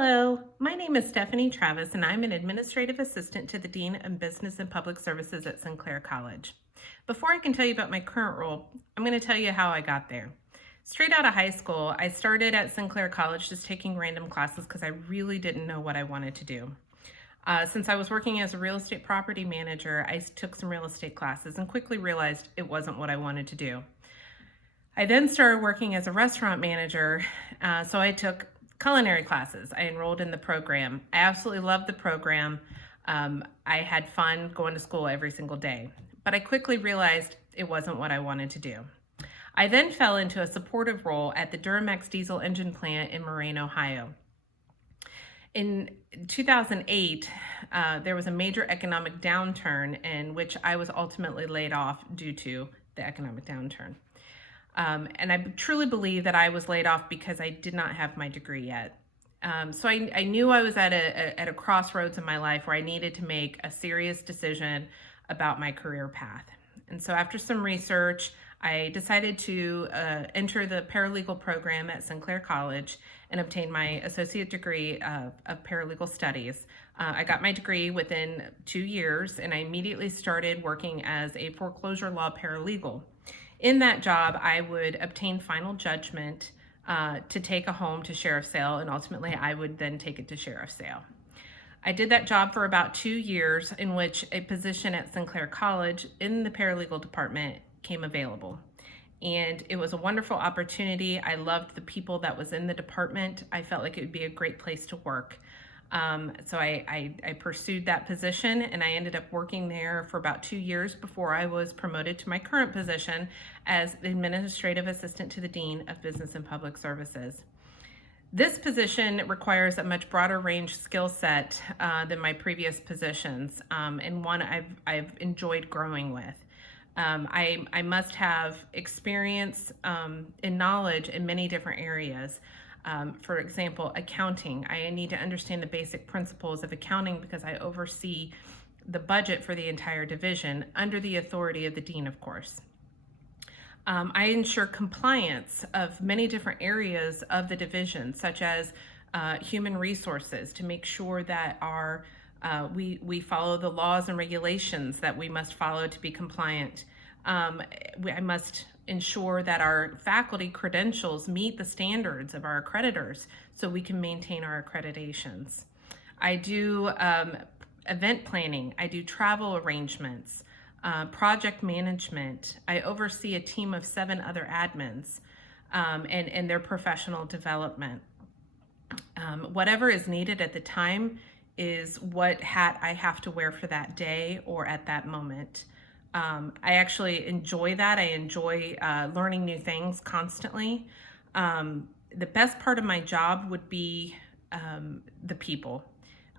Hello, my name is Stephanie Travis, and I'm an administrative assistant to the Dean of Business and Public Services at Sinclair College. Before I can tell you about my current role, I'm going to tell you how I got there. Straight out of high school, I started at Sinclair College just taking random classes because I really didn't know what I wanted to do. Since I was working as a real estate property manager, I took some real estate classes and quickly realized it wasn't what I wanted to do. I then started working as a restaurant manager, so I took culinary classes. I enrolled in the program. I absolutely loved the program. I had fun going to school every single day, but I quickly realized it wasn't what I wanted to do. I then fell into a supportive role at the Duramex diesel engine plant in Moraine, Ohio. In 2008, there was a major economic downturn in which I was ultimately laid off due to the economic downturn. And I truly believe that I was laid off because I did not have my degree yet. So I knew I was at a crossroads in my life where I needed to make a serious decision about my career path. And so after some research, I decided to enter the paralegal program at Sinclair College and obtain my associate degree of paralegal studies. I got my degree within 2 years, and I immediately started working as a foreclosure law paralegal. In that job, I would obtain final judgment to take a home to sheriff's sale, and ultimately I would then take it to sheriff's sale. I did that job for about 2 years, in which a position at Sinclair College in the paralegal department came available. And it was a wonderful opportunity. I loved the people that was in the department. I felt like it would be a great place to work. So I pursued that position, and I ended up working there for about 2 years before I was promoted to my current position as the administrative assistant to the Dean of Business and Public Services. This position requires a much broader range skill set than my previous positions, and one I've enjoyed growing with. I must have experience and knowledge in many different areas. For example, accounting. I need to understand the basic principles of accounting because I oversee the budget for the entire division under the authority of the dean, of course. I ensure compliance of many different areas of the division, such as human resources, to make sure that we follow the laws and regulations that we must follow to be compliant. I must ensure that our faculty credentials meet the standards of our accreditors so we can maintain our accreditations. I do event planning. I do travel arrangements, project management. I oversee a team of 7 other admins and their professional development. Whatever is needed at the time is what hat I have to wear for that day or at that moment. I actually enjoy that. I enjoy learning new things constantly. The best part of my job would be the people.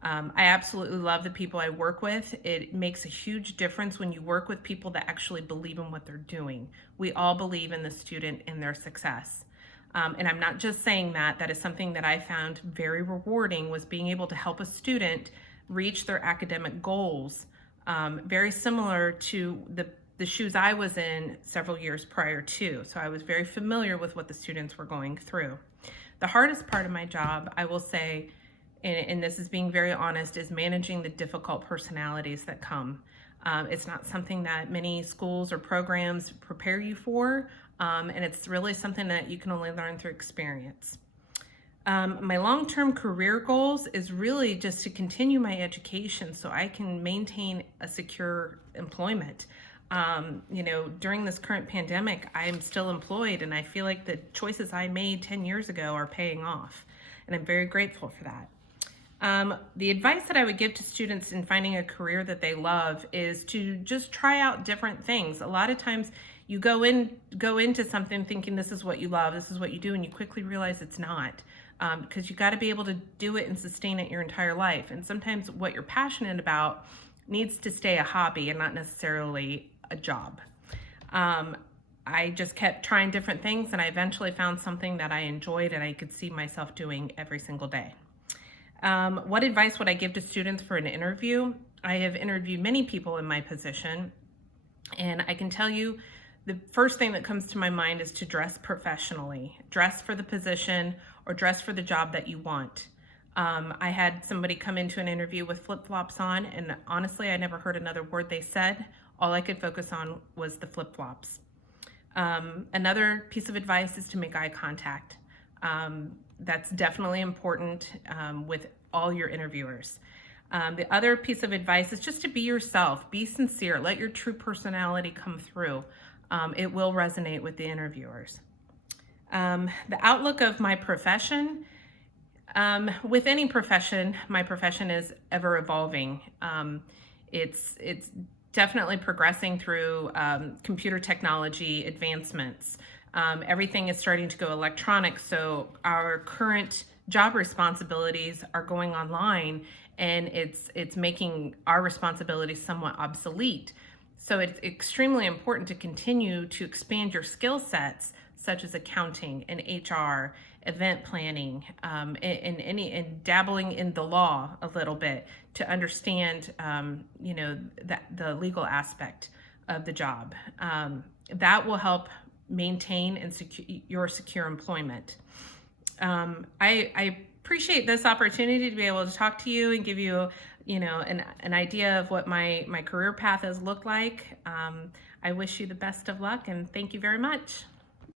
I absolutely love the people I work with. It makes a huge difference when you work with people that actually believe in what they're doing. We all believe in the student and their success. And I'm not just saying that. That is something that I found very rewarding, was being able to help a student reach their academic goals. Very similar to the shoes I was in several years prior to. So I was very familiar with what the students were going through. The hardest part of my job, I will say, and this is being very honest, is managing the difficult personalities that come. It's not something that many schools or programs prepare you for, and it's really something that you can only learn through experience. My long-term career goals is really just to continue my education so I can maintain a secure employment. During this current pandemic, I'm still employed, and I feel like the choices I made 10 years ago are paying off, and I'm very grateful for that. The advice that I would give to students in finding a career that they love is to just try out different things. A lot of times you go into something thinking this is what you love, this is what you do, and you quickly realize it's not. Because you got to be able to do it and sustain it your entire life. And sometimes what you're passionate about needs to stay a hobby and not necessarily a job. I just kept trying different things, and I eventually found something that I enjoyed and I could see myself doing every single day. What advice would I give to students for an interview? I have interviewed many people in my position, and I can tell you the first thing that comes to my mind is to dress professionally. Dress for the position or dress for the job that you want. I had somebody come into an interview with flip-flops on, and honestly, I never heard another word they said. All I could focus on was the flip-flops. Another piece of advice is to make eye contact. That's definitely important with all your interviewers. The other piece of advice is just to be yourself, be sincere, let your true personality come through. It will resonate with the interviewers. The outlook of my profession. With any profession, my profession is ever evolving. It's definitely progressing through computer technology advancements. Everything is starting to go electronic, so our current job responsibilities are going online, and it's making our responsibilities somewhat obsolete. So it's extremely important to continue to expand your skill sets, such as accounting and HR, event planning, and dabbling in the law a little bit to understand, the legal aspect of the job. That will help maintain and your secure employment. I appreciate this opportunity to be able to talk to you and give you, an idea of what my career path has looked like. I wish you the best of luck, and thank you very much.